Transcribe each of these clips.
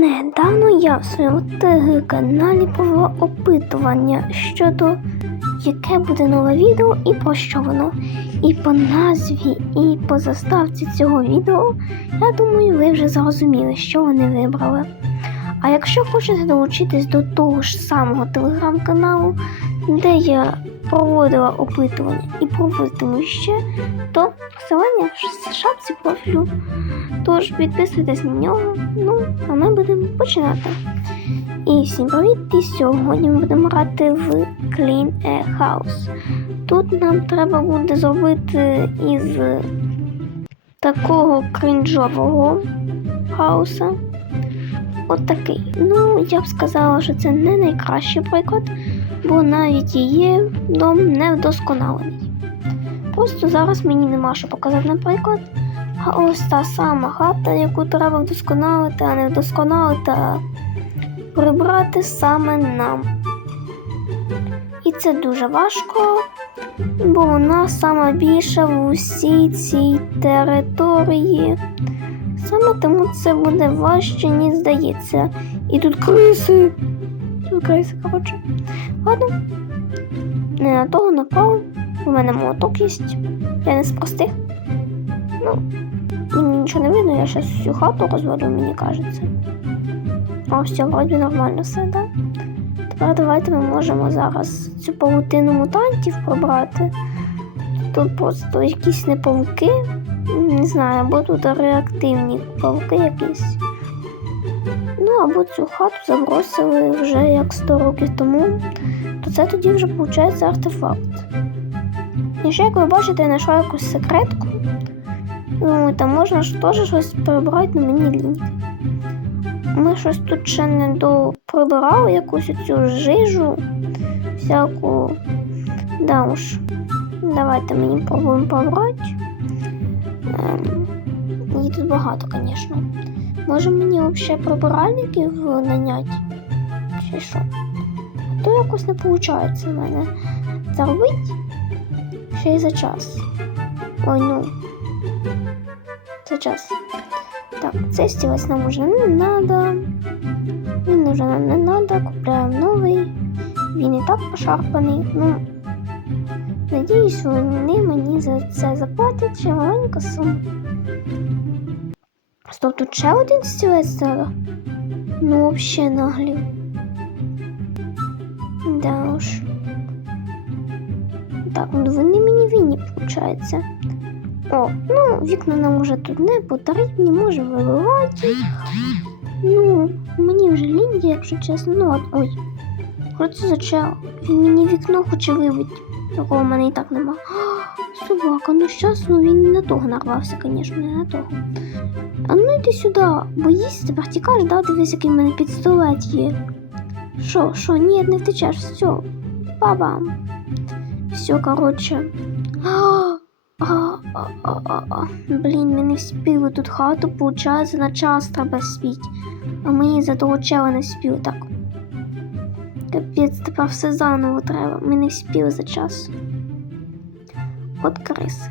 Недавно я в своєму ТГ-каналі провела опитування щодо яке буде нове відео і про що воно. І по назві, і по заставці цього відео, я думаю, ви вже зрозуміли, що вони вибрали. А якщо хочете долучитись до того ж самого телеграм-каналу, де я проводила опитування і проводитиму ще, то посилання в шапці профілю. Тож підписуйтесь на нього. Ну, а ми будемо починати. І всім привіт! І сьогодні ми будемо грати в Clean Air House. Тут нам треба буде зробити із такого крінжового хауса. От такий. Ну, я б сказала, що це не найкращий приклад, бо навіть її дом не вдосконалений. Просто зараз мені нема що показати, наприклад. Ось та сама хата, яку треба вдосконалити, а не вдосконалити, а прибрати саме нам. І це дуже важко, бо вона сама більша в усій цій території. Саме тому це буде важче, ніж здається. І тут криси. Тут криси, коротше. Ладно. Не на того напав. У мене молоток є. Я не з простих. Ну, мені нічого не видно, я зараз всю хату розвалю, мені кажеться. О, все, вроді нормально все, да? Тепер давайте ми можемо зараз цю павутину мутантів пробрати. Тут просто якісь не павуки, не знаю, або тут реактивні павуки якісь. Ну, або цю хату забросили вже як 100 років тому, то це тоді вже виходить артефакт. І ще, як ви бачите, я знайшла якусь секретку. Ну, там можна ж теж щось прибрати на мені лінь. Ми щось тут ще не доприбирали якусь цю жижу всяку. Да уж. Давайте мені пробуємо побрати. Ем, її тут багато, звісно. Може мені взагалі прибиральників наняти? Чи що? То якось не виходить в мене заробити ще й за час. Ой, ну. За. Так, цей стілець нам уже не надо. Він уже нам не надо. Купляємо новий. Він і так пошарпаний. Ну, надіюсь, вони мені за це заплатять ще маленьку суму. Стоп, тут ще один стілець треба? Ну, взагалі наглі. Да уж. Так, ну вони мені винні, виходить. О, ну, вікна нам уже тут не потрібні, можемо вибивати. Ну, мені вже лінь, якщо чесно. Ну, от, ой. Що це за чел? Він мені вікно хоче вибити, якого в мене і так нема. А, собака, ну щас, ну він не на того нарвався, звісно, не на того. А ну йди сюди, боїсь, тепер тікаєш, да? Дивись, який в мене пістолет є. Що, що, ні, не втечеш, все. Бабам. Все, коротше. А, а, а, а, а. Блін, ми не вспіли тут хату, виходить, на час треба спіть. А мені за того чела не вспіли так. Капець, тепер все заново треба. Ми не вспіли за час. От криси.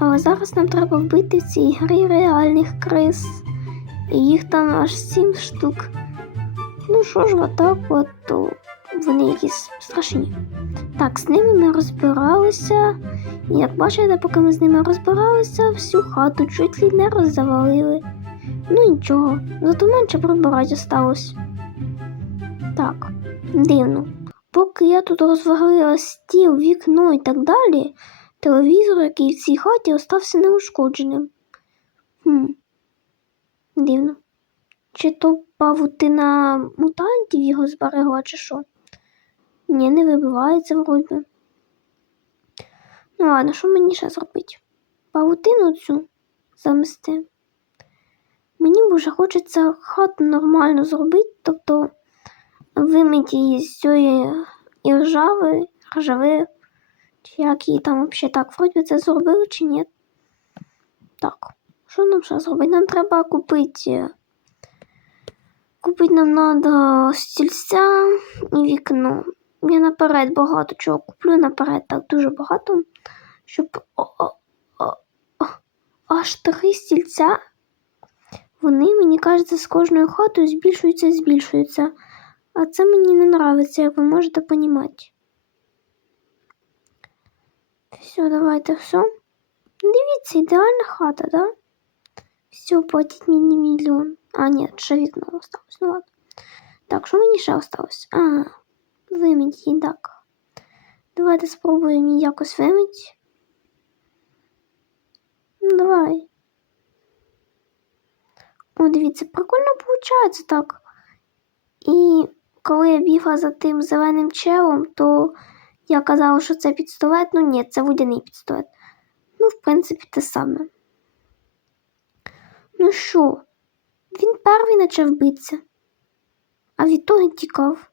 Але зараз нам треба вбити в цій грі реальних крис. І їх там аж сім штук. Ну що ж, отак от вони якісь страшні. Так, з ними ми розбиралися. Як бачите, поки ми з ними розбиралися, всю хату чуть ли не розвалили. Ну нічого, зато менше прибирати осталось. Так, дивно. Поки я тут розвалила стіл, вікно і так далі, телевізор, який в цій хаті, остався неушкодженим. Хм, дивно. Чи то павутина мутантів його зберегла, чи що? Ні, не вибивається вроді. Ну ладно, що мені ще зробити? Павутину цю замести. Мені вже хочеться хату нормально зробити, тобто вимити її з цієї іржави, ржави, чи як її там взагалі так, вроді це зробили чи ні. Так, що нам ще зробити? Нам треба купити. Купити нам треба стільця і вікно. Я наперед багато чого куплю наперед, так дуже багато, щоб о, о, о, о, аж три стільця вони, мені кажеться, з кожною хатою збільшуються і збільшуються. А це мені не нравиться, як ви можете понімати. Все, давайте, все. Дивіться, ідеальна хата, да? Все, платіть мені мільйон. А, ні, ще вікно осталось. Ну ладно. Так, що мені ще осталось? А, вимить її, так. Давайте спробуємо її якось вимити. Ну, давай. О, дивіться, прикольно виходить так. І коли я бігла за тим зеленим челом, то я казала, що це пістолет. Ну ні, це водяний пістолет. Ну, в принципі, те саме. Ну що, він перший почав битися, а від того тікав.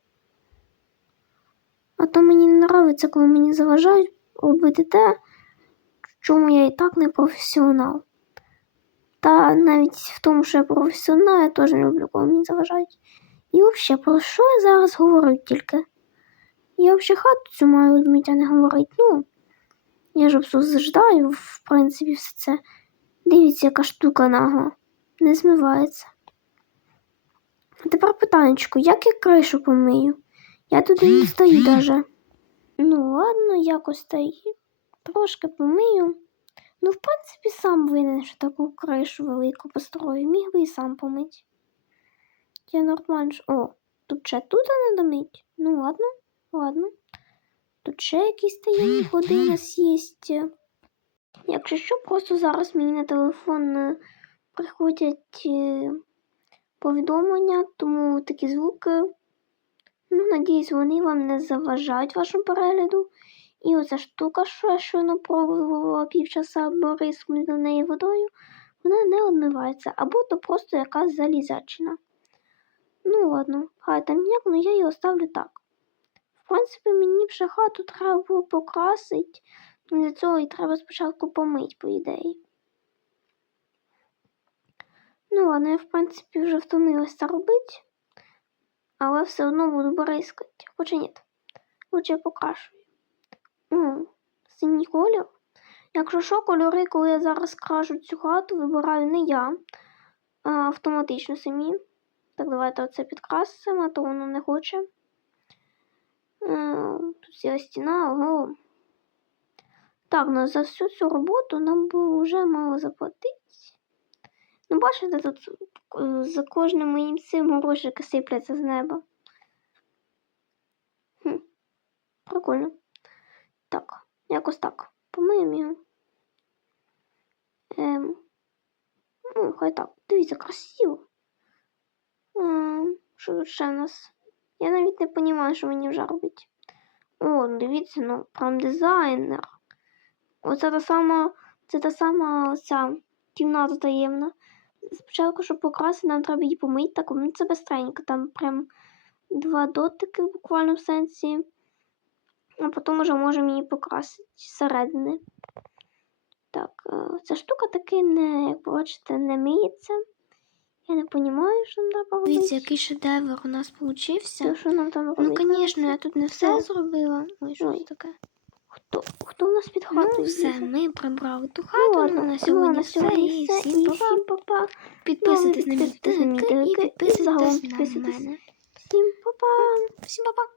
А то мені не подобається, коли мені заважають робити те, чому я і так не професіонал. Та навіть в тому, що я професіонал, я теж не люблю, коли мені заважають. І взагалі, про що я зараз говорю тільки? Я взагалі хату цю маю відмити, а не говорить. Ну, я ж обсуждаю, в принципі, все це. Дивіться, яка штука нагла. Не змивається. А тепер питанечко, як я кришу помию? Я туди не стою даже. Ну, ладно, якось стою. Трошки помию. Ну, в принципі, сам винен, що таку кришу велику построю. Міг би і сам помить. Я нормально. О, тут ще тут надо мить. Ну, ладно, ладно. Тут ще якісь таємні ходи у нас є. Якщо що, просто зараз мені на телефон е, приходять е, повідомлення, тому такі звуки. Ну, надіюсь, вони вам не заважають вашому перегляду. І оця штука, що я щойно пробувала півчаса бризкнути на неї водою, вона не одмивається, або то просто якась залізячина. Ну ладно, хай там як, ну я її оставлю так. В принципі, мені вже хату треба було покрасити. Для цього і треба спочатку помити, по ідеї. Ну ладно, я в принципі вже втомилася робити, але все одно буду бризкати. Хоча ні. Лучше покрашую. О, синій колір. Якщо що, кольори, коли я зараз крашу цю хату, вибираю не я, а автоматично самі. Так, давайте оце підкрасимо, а то воно не хоче. Е, Тут ціла стіна, ого. Так, ну за всю цю роботу нам було вже мало заплатити. Ну, бачите, тут е, за кожним моїм цим грошики сипляться з неба. Хм, прикольно. Так, якось так. Помиємо його. Ем, ну, хай так. Дивіться, красиво. Ем, що тут ще в нас? Я навіть не розумію, що мені вже робити. О, дивіться, ну, прям дизайнер. Оце та сама, це та сама ця кімната таємна. Спочатку, щоб покрасити, нам треба її помити, так ну, це быстренько. Там прям два дотики в буквальному сенсі. А потім вже можемо її покрасити зсередини. Так, е, ця штука таки не, як бачите, не миється. Я не розумію, що нам треба робити. Дивіться, який шедевр у нас получився. Що нам там Ну, звісно, я тут не все Все. зробила. Ой, що Ой. таке? Хто, хто у нас під хатою? Ну, все, ми прибрали ту Ну, хату. Ну, на ну, сьогодні все. І всім па-па. Підписуйтесь на мій телек і підписуйтесь на мене. Всім па-па. Всім па-па.